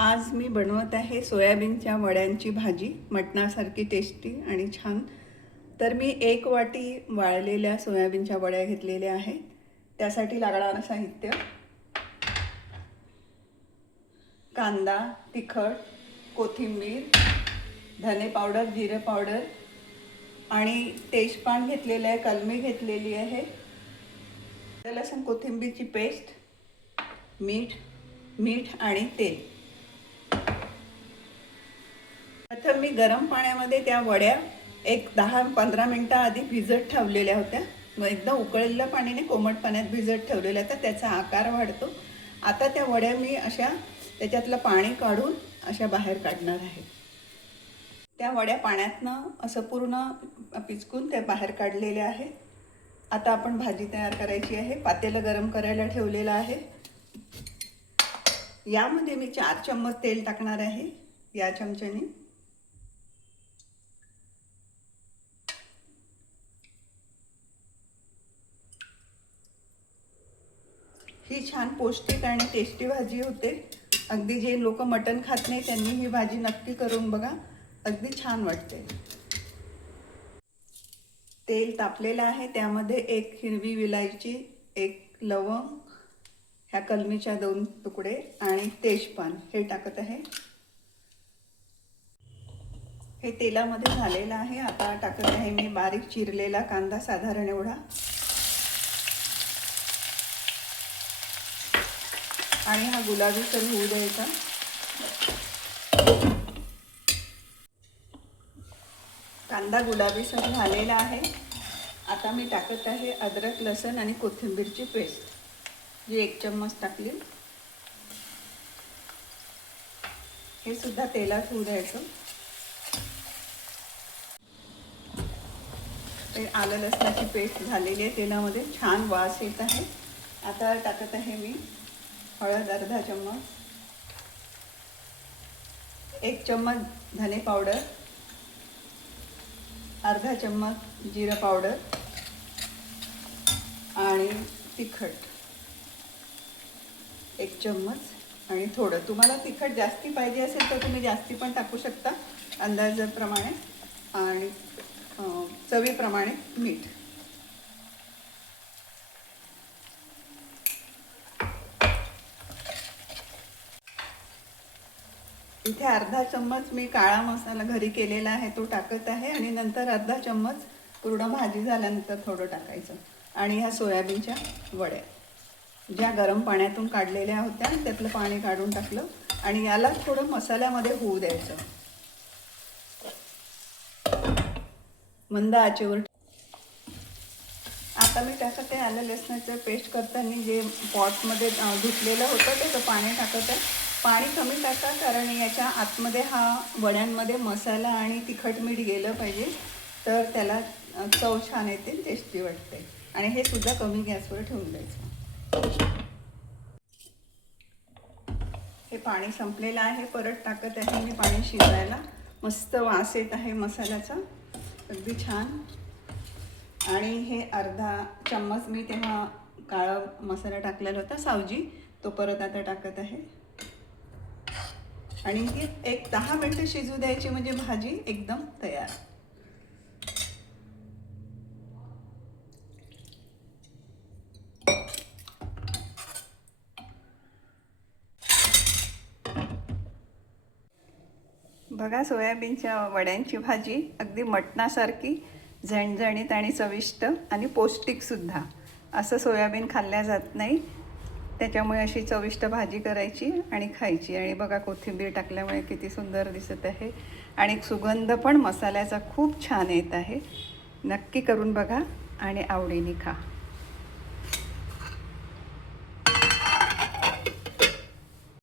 आज मी बनवत आहे सोयाबीनच्या वड्यांची भाजी, मटणासारखी टेस्टी आणि छान। तर मी 1 वाटी वाळलेल्या सोयाबीनच्या वड्या घेतलेल्या आहेत। त्यासाठी लागणारं साहित्य: कांदा, तिखट, कोथिंबीर, धने पावडर, जिरे पावडर आणि तेजपान घेतलेले आहे, कलमी घेतलेली आहे, लसूण कोथिंबीरची पेस्ट, मीठ आणि तेल। प्रथम मी गरम पाण्यामध्ये त्या वड्या एक 10-15 मिनिटं आधी भिजत ठेवलेल्या होत्या। मग एकदा उकळलेल्या पाण्याने कोमट पाण्यात भिजत ठेवलेल्या, तर त्याचा आकार वाढतो। आता त्या वड्या मी अशा त्याच्यातलं पाणी काढून अशा बाहेर काढणार आहे। त्या वड्या पाण्यातनं असं पूर्ण पिचकून त्या बाहेर काढलेल्या आहेत। आता आपण भाजी तयार करायची आहे। पातेलं गरम करायला ठेवलेलं आहे। यामध्ये मी 4 चम्मच तेल टाकणार आहे, या चमच्याने। ही छान पौष्टिक आणि टेस्टी भाजी होते। अगदी जे लोक मटण खात नाही त्यांनी ही भाजी नक्की करून बघा, अगदी छान वाटते। तेल तापलेलं आहे, त्यामध्ये 1 हिरवी विलायची, 1 लवंग, ह्या कलमीच्या 2 तुकडे आणि तेजपान हे टाकत आहे। हे तेलामध्ये झालेलं आहे। आता टाकत आहे मी बारीक चिरलेला कांदा, साधारण एवढा, आणि हा गुलाबी सर होऊ द्यायचा। कांदा गुलाबी सर झालेला आहे। आता मी टाकत आहे अद्रक, लसूण आणि कोथिंबीरची पेस्ट, जी 1 चम्मच टाकली। हे सुद्धा तेलात होऊ द्यायचं। आलं लसणाची पेस्ट झालेली आहे, तेलामध्ये छान वास येत आहे। आता टाकत आहे मी हळद अर्धा चम्मच, 1 चम्मच धने पावडर, अर्धा चम्मच जिरा पावडर आणि तिखट 1 चम्मच आणि थोडं। तुम्हाला तिखट जास्ती पाहिजे असेल तर तुम्ही जास्ती पण टाकू शकता, अंदाजाप्रमाणे, आणि चवीप्रमाणे मीठ। इथे अर्धा चम्मच मी काळा मसाला घरी केलेला आहे, तो टाकत आहे, आणि नंतर अर्धा चम्मच पूर्ण भाजी झाल्यानंतर थोडं टाकायचं। आणि ह्या सोयाबीनच्या वड्या ज्या गरम पाण्यातून काढलेल्या होत्या, त्यातलं पाणी काढून टाकलं, आणि याला थोडं मसाल्यामध्ये होऊ द्यायचं, मंद आचेवर। आता मी टाकत आहे आलं लसणाचं पेस्ट करताना जे पॉटमध्ये धुतलेलं होतं त्याचं पाणी टाकत आहे। पाणी कमी टाका, कारण याच्या आतमध्ये हा वड्यांमध्ये मसाला आणि तिखट मीठ गेलं पाहिजे, तर त्याला चव छान येते, टेस्टी वाटते। आणि हे सुद्धा कमी गॅसवर ठेवून द्यायचं। हे पाणी संपलेलं आहे, परत टाकत आहे मी पाणी शिजवायला। मस्त वास येत आहे मसाल्याचा, अगदी छान। आणि हे अर्धा चम्मच मी तेव्हा काळा मसाला टाकलेला होता, सावजी, तो परत आता टाकत आहे। आणि ही एक 10 मिनिटं शिजू द्यायची, म्हणजे भाजी एकदम तयार। बघा, सोयाबीनच्या वड्यांची भाजी अगदी मटणासारखी झणझणीत आणि चविष्ट आणि पौष्टिकसुद्धा। असं सोयाबीन खाल्ल्या जात नाही, त्याच्यामुळे अशी चविष्ट भाजी करायची आणि खायची। आणि बघा, कोथिंबीर टाकल्यामुळे किती सुंदर दिसत आहे, आणि सुगंध पण मसाल्याचा खूप छान येत आहे। नक्की करून बघा आणि आवडीने खा।